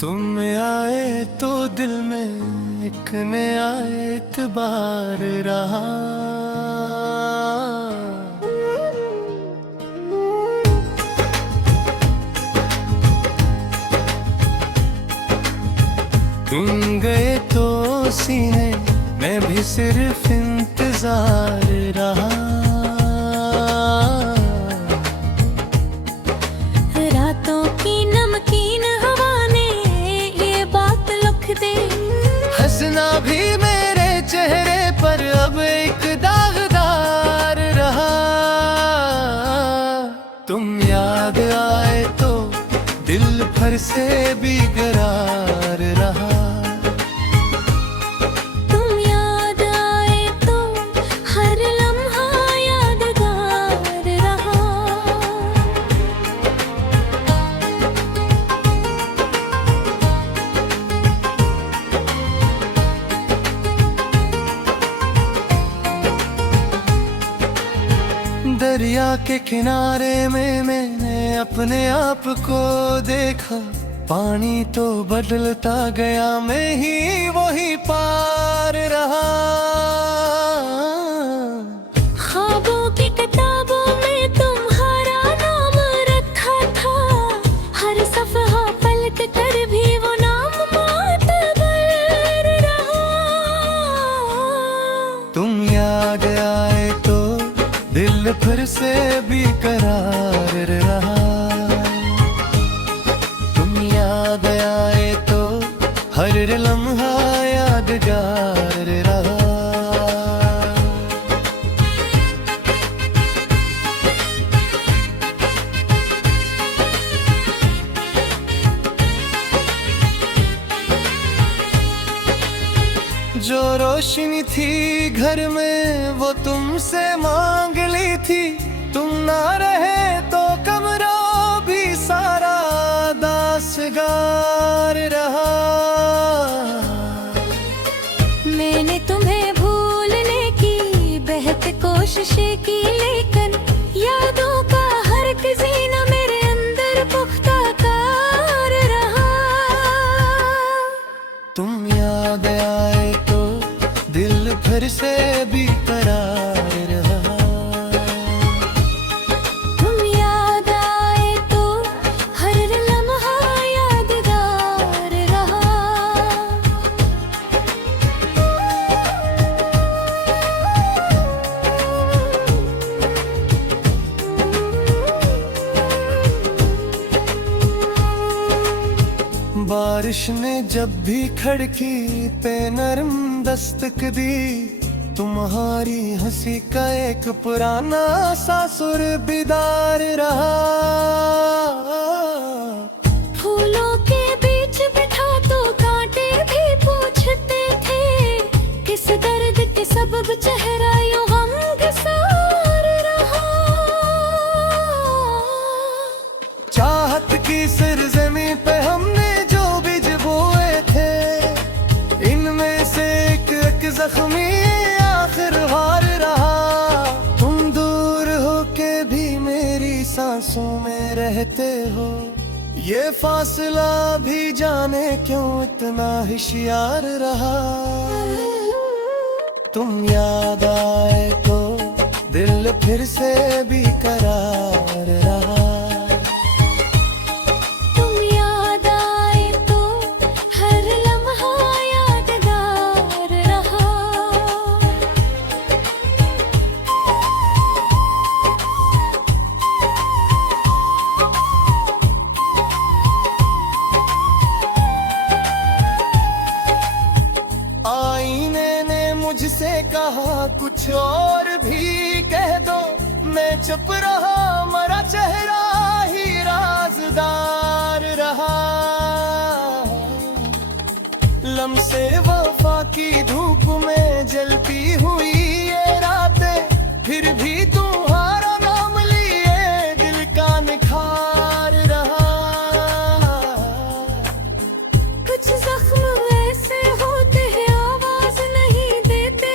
तुम आए तो दिल में एक नया एतबार रहा। तुम गए तो सीने में भी सिर्फ इंतजार रहा। रातों की नमकीन हवा ने ये बात लिख दी। हंसना भी मेरे चेहरे पर अब एक दागदार रहा। तुम याद आए तो दिल भर से बेकरार रहा। तुम याद आए तो हर लम्हा यादगार रहा। दरिया के किनारे में मैंने अपने आप को देखा। पानी तो बदलता गया, मैं ही वही पार रहा। ख्वाबों की किताबों में तुम्हारा नाम रखा था। हर सफ़हा पलट कर भी वो नाम मातबर रहा। तुम याद आए तो दिल फिर से बेकरार रहा। तुम याद आए तो हर लम्हा यादगार रहा। जो रोशनी थी घर में वो तुमसे मांग ली थी। तुम ना रहे तो कमरा भी सारा दासगार रहा। मैंने तुम्हें भूलने की बेहद कोशिशें की, लेकिन यादों का हर खज़ाना मेरे अंदर पुख्ता कार रहा। तुम याद आए तो दिल फिर से बेकरार रहा। तुम याद आए तो हर लम्हा यादगार रहा। बारिश ने जब भी खिड़की पे नरम दस्तक दी। तुम्हारी हंसी का एक पुराना सा सुर बेदार रहा। फूलों के बीच बिठा तो कांटे भी पूछते थे, किस दर्द के सबब चेहरा यूं गमगीन रहा। चाहत की सरज़मीं पे हमने जो बीज बोए थे, इनमें से एक जख्मी आखिर हार रहा। तुम दूर हो के भी मेरी सांसों में रहते हो। ये फासला भी जाने क्यों इतना होशियार रहा। तुम याद आए तो दिल फिर से बेकरार रहा। तुम याद आए तो हर लम्हा यादगार रहा। आईने ने मुझसे कहा कुछ और भी कह दो। मैं चुप रहा, मरा चेहरा ही राज़दार रहा। लम्से वफा की धूप में जलती हुई ये रातें, फिर भी तुम्हारा नाम लिए दिल का निखार रहा। कुछ जख्म ऐसे होते हैं आवाज नहीं देते,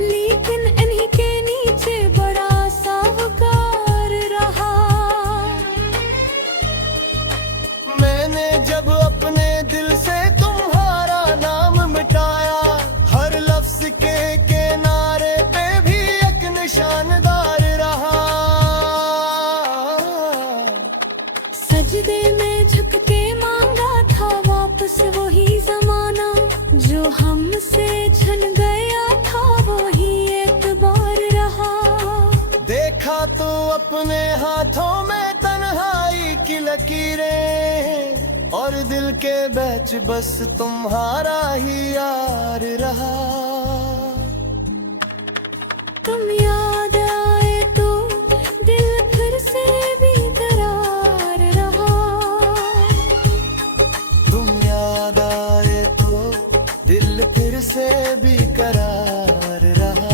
लेकिन इन्हीं के नीचे बड़ा सावकार रहा। मैंने जब अपने लकीरें और दिल के बैच बस तुम्हारा ही यार रहा। तुम याद आए तो दिल फिर से बेकरार रहा। तुम याद आए तो दिल फिर से बेकरार रहा।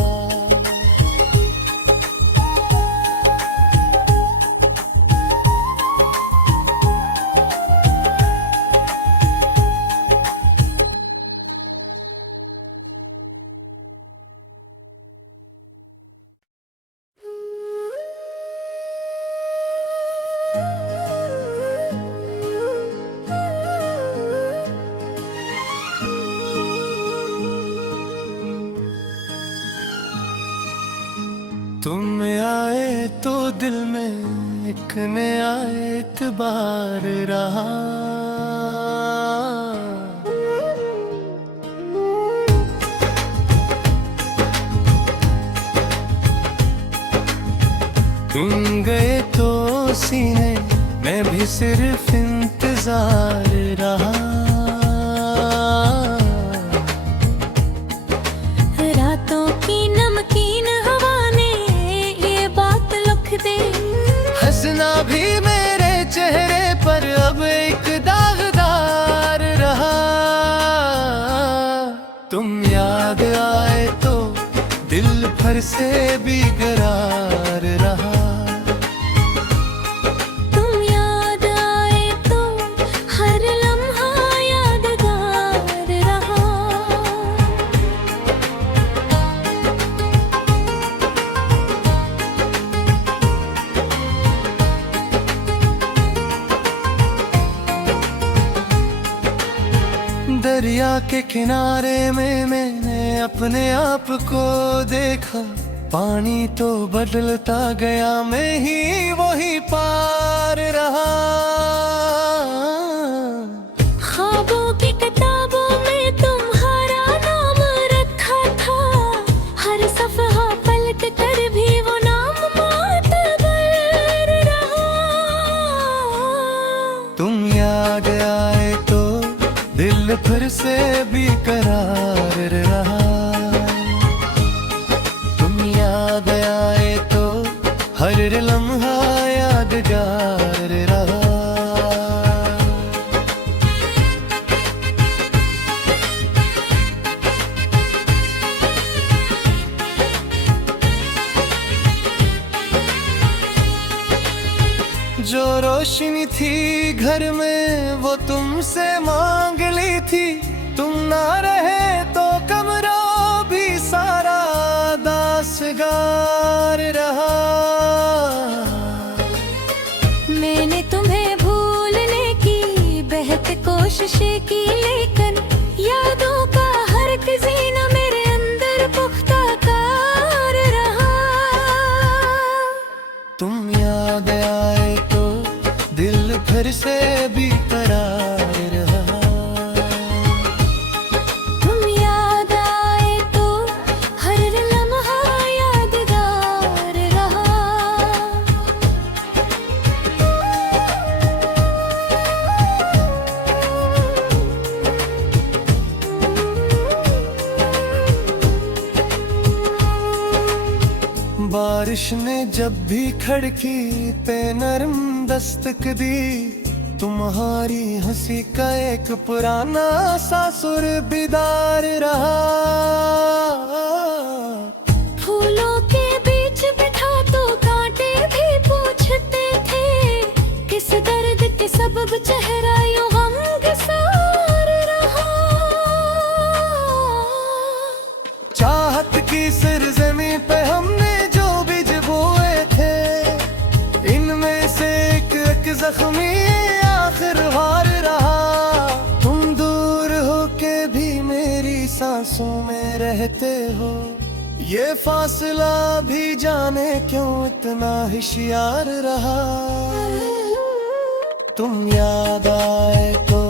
तुम आए तो दिल में एक नया एतबार रहा। तुम गए तो सीने में भी सिर्फ इंतजार रहा। रातों की नमकीन हवा ने ये बात लिख दी। हंसना भी मेरे चेहरे पर अब एक दागदार रहा। तुम याद आए तो दिल भर से बेकरार रहा। तुम याद आए तो हर लम्हा यादगार रहा। दरिया के किनारे में मैंने अपने आप को देखा। पानी तो बदलता गया, मैं ही वही पार रहा। ख्वाबों की किताबों में तुम्हारा नाम रखा था। हर सफहा पलट कर भी वो नाम मातबर रहा। तुम याद आए तो दिल फिर से बेकरार रहा। तुम याद आए तो हर लम्हा यादगार रहा। जो रोशनी थी घर में वो तुमसे मांग ली थी। तुम ना रहे तो कमरा भी सारा दासगार रहा। मैंने तुम्हें भूलने की बेहद कोशिशें की, लेकिन यादों का हर खजीना मेरे अंदर पुख्ता कार रहा। तुम याद आए तो दिल फिर से बेकरार रहा। तुम याद आए तो हर लम्हा यादगार रहा। बारिश ने जब भी खिड़की पे नरम दस्तक दी। तुम्हारी हंसी का एक पुराना सा सुर बेदार रहा। फूलों के बीच बिठा तो कांटे भी पूछते थे, किस दर्द के सबब चेहरा यूं गमगीन रहा। चाहत की सरजमी पे हमने जो बीज बोए थे, इनमें से एक जख्मी आखिर हार रहा। तुम दूर होके भी मेरी सांसों में रहते हो, ये फासला भी जाने क्यों इतना होशियार रहा। तुम याद आए तो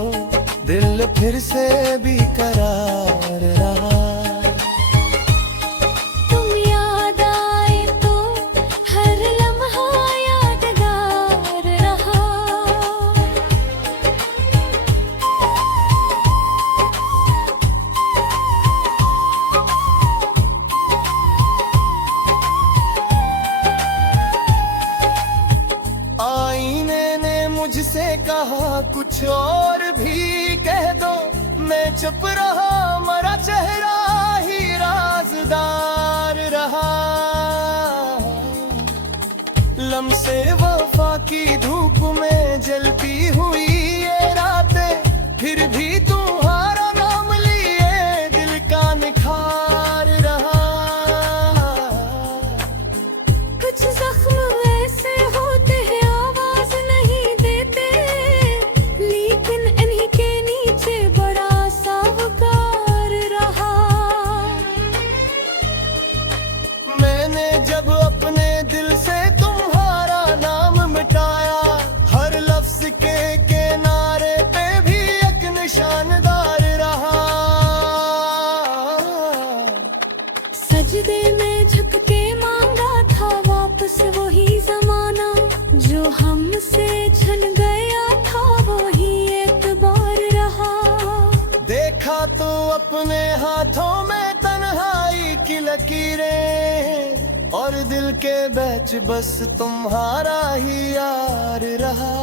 दिल फिर से बेकरार रहा। तुम याद आए तो हर लम्हा यादगार रहा। चुप रहा, मरा चेहरा ही राज़दार रहा। लम्से वफा की धूप में जलती हुई ये रातें, फिर भी तुम्हारा नाम लिए दिल का निखार रहा। कुछ जख्म ऐसे होते हैं आवाज नहीं देते, लेकिन इन्हीं के नीचे बड़ा सावकार रहा। मैंने जब अपने दिल से तुम्हारा नाम मिटाया, हर लफ्ज के किनारे पे भी एक निशानदार रहा। सजदे में झुक के मांगा था वापस वही जमाना, जो हमसे छन गया था वही एतबार रहा। देखा तो अपने हाथों में तन्हाई की लकीरें, और दिल के बैच बस तुम्हारा ही यार रहा।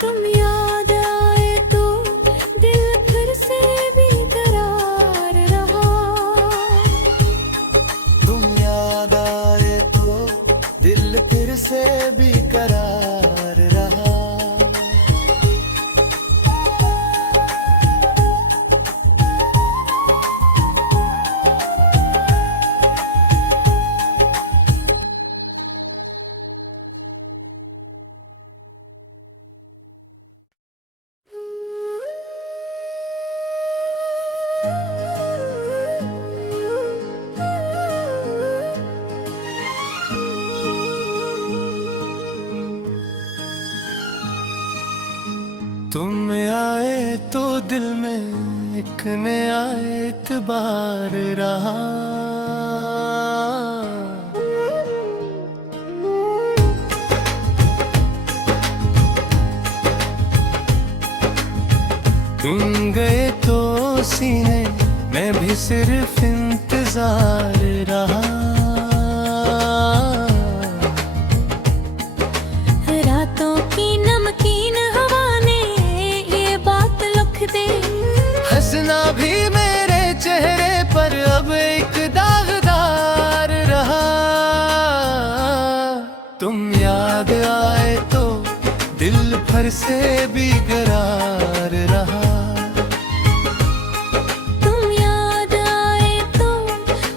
तुम याद आए तो दिल फिर से बेकरार रहा। तुम याद आए तो दिल फिर से बेकरार रहा। तुम आए तो दिल में एक नया एतबार रहा। तुम गए तो सीने में भी सिर्फ इंतजार रहा। रातों की नमकीन हवा ने ये बात लिख दे, हंसना भी मेरे चेहरे पर अब एक दागदार रहा। तुम याद आए तो दिल भर से बेकरार रहा। तुम याद आए तो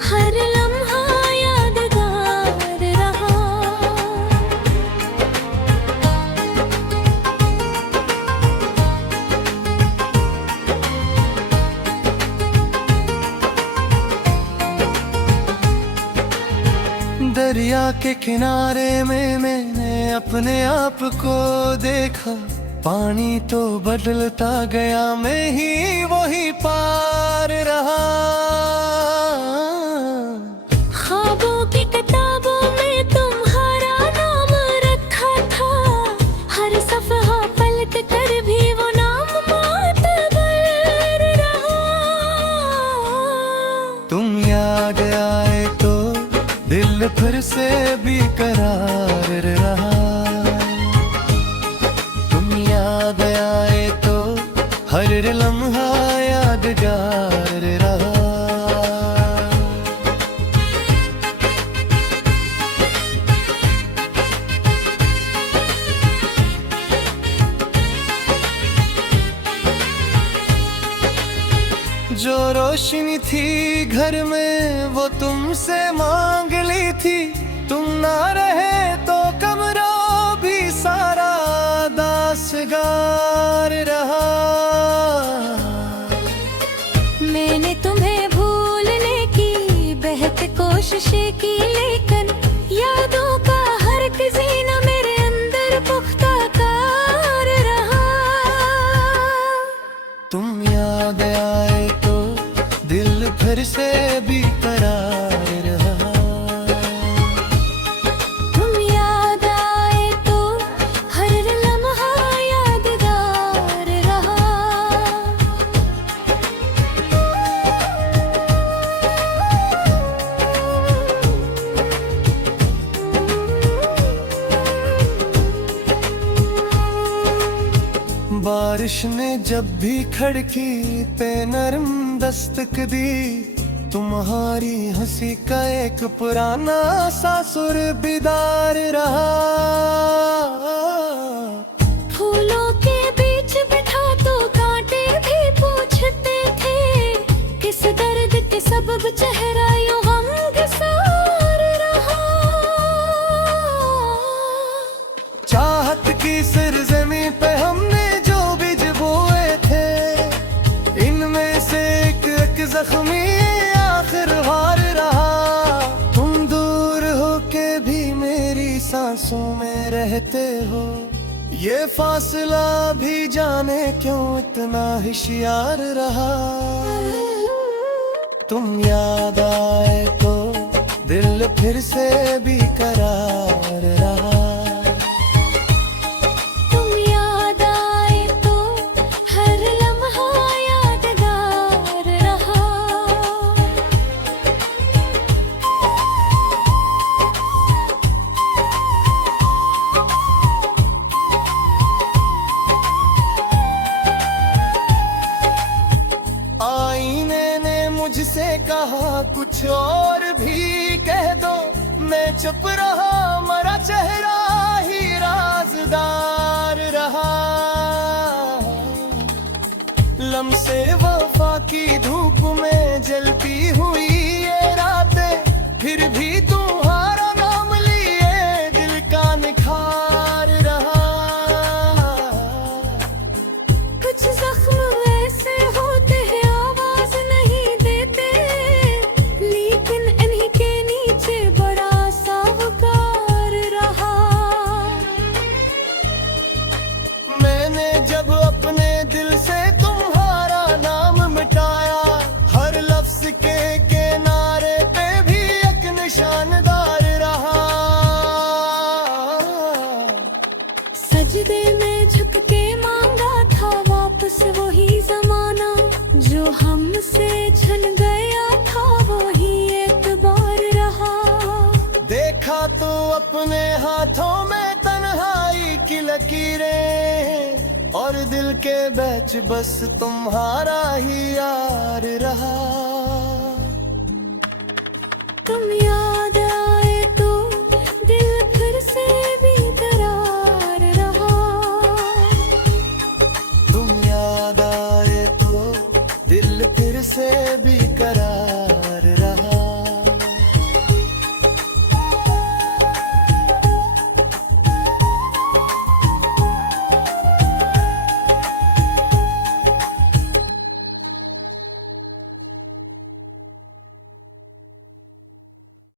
हर लम्हा यादगार रहा। दरिया के किनारे में मैंने अपने आप को देखा, पानी तो बदलता गया, मैं ही वही पार रहा। ख्वाबों की किताबों में तुम्हारा नाम रखा था, हर सफ़हा पलट कर भी वो नाम मातबर रहा। तुम याद आए तो दिल फिर से बेकरार रहा। तुम याद आए तो हर लम्हा यादगार रहा। जो रोशनी थी घर में वो तुमसे मांग ली थी, तुम ना रहे तो कमरा भी सारा दासगार रहा। मैंने तुम्हें भूलने की बेहद कोशिशें की, लेकिन यादों का हर एक ज़ीना मेरे अंदर पुख्ता कार रहा। तुम याद आए तो दिल फिर से बेकरार रहा। तुम याद आए तो हर लम्हा यादगार रहा। बारिश ने जब भी खिड़की पे नरम दस्तक दी, तुम्हारी हंसी का एक पुराना सा सुर बेदार रहा। फूलों के बीच बिठा तो कांटे भी पूछते थे, किस दर्द के सबब चेहरा यूं हमगसार रहा। चाहत की सरजमी पे हमने जो बीज बोए थे, इनमें से एक एक जख्मी आखिर हार रहा। तुम दूर होके भी मेरी सांसों में रहते हो, ये फासला भी जाने क्यों इतना होशियार रहा। तुम याद आए तो दिल फिर से बेकरार रहा। तुम याद आए तो हर लम्हा यादगार रहा। आईने ने मुझसे कहा कुछ और भी कह दो, मैं चुप रहा, मरा चेहरा ही राज़दार रहा। लम्से वफा की धूप में जलती हुई ये रातें, फिर भी तुम्हारा नाम लिए दिल का निखार रहा। कुछ जख्म ऐसे होते हैं आवाज नहीं देते, लेकिन इन्हीं के नीचे बड़ा साहूकार रहा। मैंने जब अपने दिल से तुम्हारा नाम मिटाया, हर लफ्ज के किनारे पे भी एक निशानदार रहा। सजदे में झुक के मांगा था वापस वही जमाना, जो हमसे छन गया था वही एतबार रहा। देखा तो अपने हाथों में तन्हाई की लकीरें, और दिल के बैच बस तुम्हारा ही यार रहा। तुम याद